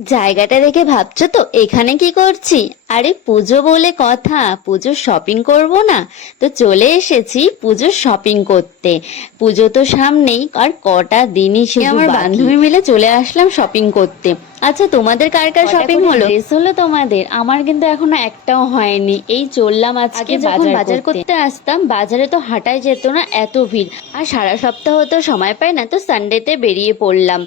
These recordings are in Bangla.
জায়গাটা দেখে ভাবছো তো এখানে কি করছি? আরে পুজো বলে কথা, পুজোর শপিং করব না? তো চলে এসেছি পুজোর শপিং করতে। পুজো তো সামনেই, আর কটা দিনই শুধু আমার বান্ধবী মিলে চলে আসলাম শপিং করতে। আচ্ছা, তোমাদের কার কার শপিং হলো? ড্রেস হলো তোমাদের? আমার কিন্তু এখনো একটাও হয়নি। এই চললাম আজকে যখন বাজার করতে আসতাম, বাজারে তো হাঁটাই যেত না, এত ভিড়। আর সারা সপ্তাহ তো সময় পাই না, তো সানডেতে বেরিয়ে পড়লাম।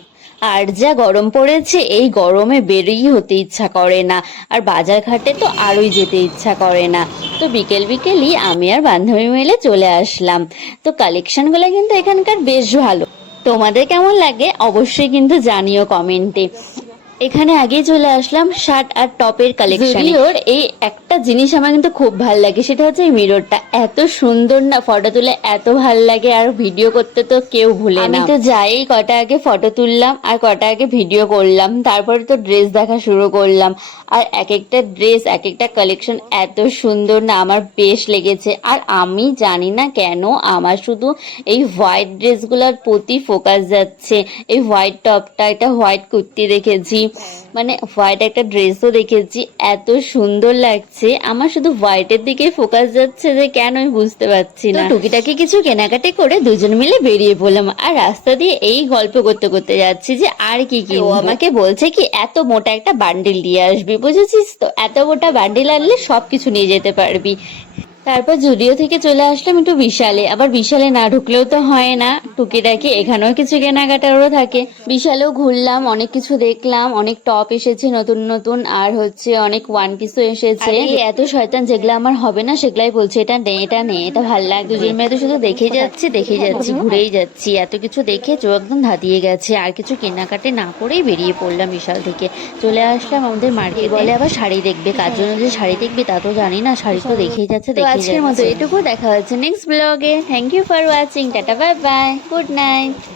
আর যা গরম পড়েছে, এই গরমে বেরিয়ে হতে ইচ্ছা করে না। আর বাজার ঘাটে তো আরোই যেতে ইচ্ছা করে না। তো বিকেল বিকেলই আমি আর বান্ধবী মিলে চলে আসলাম। তো কালেকশনগুলো কিন্তু এখানকার বেশ ভালো। তোমাদের কেমন লাগে অবশ্যই কিন্তু জানিও কমেন্টে। এখানে আগেই চলে আসলাম শার্ট আর টপের কালেকশন। জুডিওর এই একটা জিনিস আমার কিন্তু খুব ভাল লাগে, সেটা হচ্ছে এই মিররটা। এত সুন্দর না, ফটো তুলে এত ভাল লাগে, আর ভিডিও করতে তো কেউ ভুলে না। আমি তো যাই কটা আগে ফটো তুললাম আর কটা আগে ভিডিও করলাম, তারপরে তো ড্রেস দেখা শুরু করলাম। আর এক একটা ড্রেস, এক একটা কালেকশন এত সুন্দর না, আমার বেশ লেগেছে। আর আমি জানি না কেন আমার শুধু এই হোয়াইট ড্রেসগুলোর প্রতি ফোকাস যাচ্ছে। এই হোয়াইট টপটা, এটা হোয়াইট কুর্তি দেখেছি, মানে হোয়াইট একটা ড্রেসও দেখেছি, এত সুন্দর লাগছে। আমার শুধু হোয়াইটের দিকে ফোকাস যাচ্ছে যে কেন আমি বুঝতে পারছি না। টুকিটাকি কিছু কেনাকাটি করে দুজন মিলে বেরিয়ে পড়লাম, আর রাস্তা দিয়ে এই গল্প করতে করতে যাচ্ছি যে আর কি কি। ও আমাকে বলছে কি এত মোটা একটা বান্ডিল দিয়ে আসবি, বুঝেছিস তো, এত মোটা বান্ডিল আনলে সবকিছু নিয়ে যেতে পারবি। তারপর জুডিও থেকে চলে আসলাম একটু বিশালে। আবার বিশালে না ঢুকলেও তো হয় না, টুকিটাকি এখানেও কিছু কেনাকাটারও থাকে। বিশালেও ঘুরলাম, অনেক কিছু দেখলাম, অনেক টপ এসেছে নতুন নতুন, আর হচ্ছে অনেক ওয়ান পিসও এসেছে। এত শয়তান, যেগুলো আমার হবে না সেগুলাই বলছে এটা নে এটা নে, এটা ভাল লাগে। দুজন মেয়ে তো শুধু দেখেই যাচ্ছি ঘুরেই যাচ্ছি। এত কিছু দেখে চোখ একদম ধাঁধিয়ে গেছে, আর কিছু কেনাকাটি না করেই বেরিয়ে পড়লাম বিশাল থেকে। চলে আসলাম আমাদের মার্কেট। বলে আবার শাড়ি দেখবে, কার জন্য যে শাড়ি দেখবে তা তো জানি না, শাড়ি তো দেখেই যাচ্ছে। আজকের মতো এটুকু, দেখা হচ্ছে নেক্সট ব্লগে। Thank you for watching, tata bye bye, good night.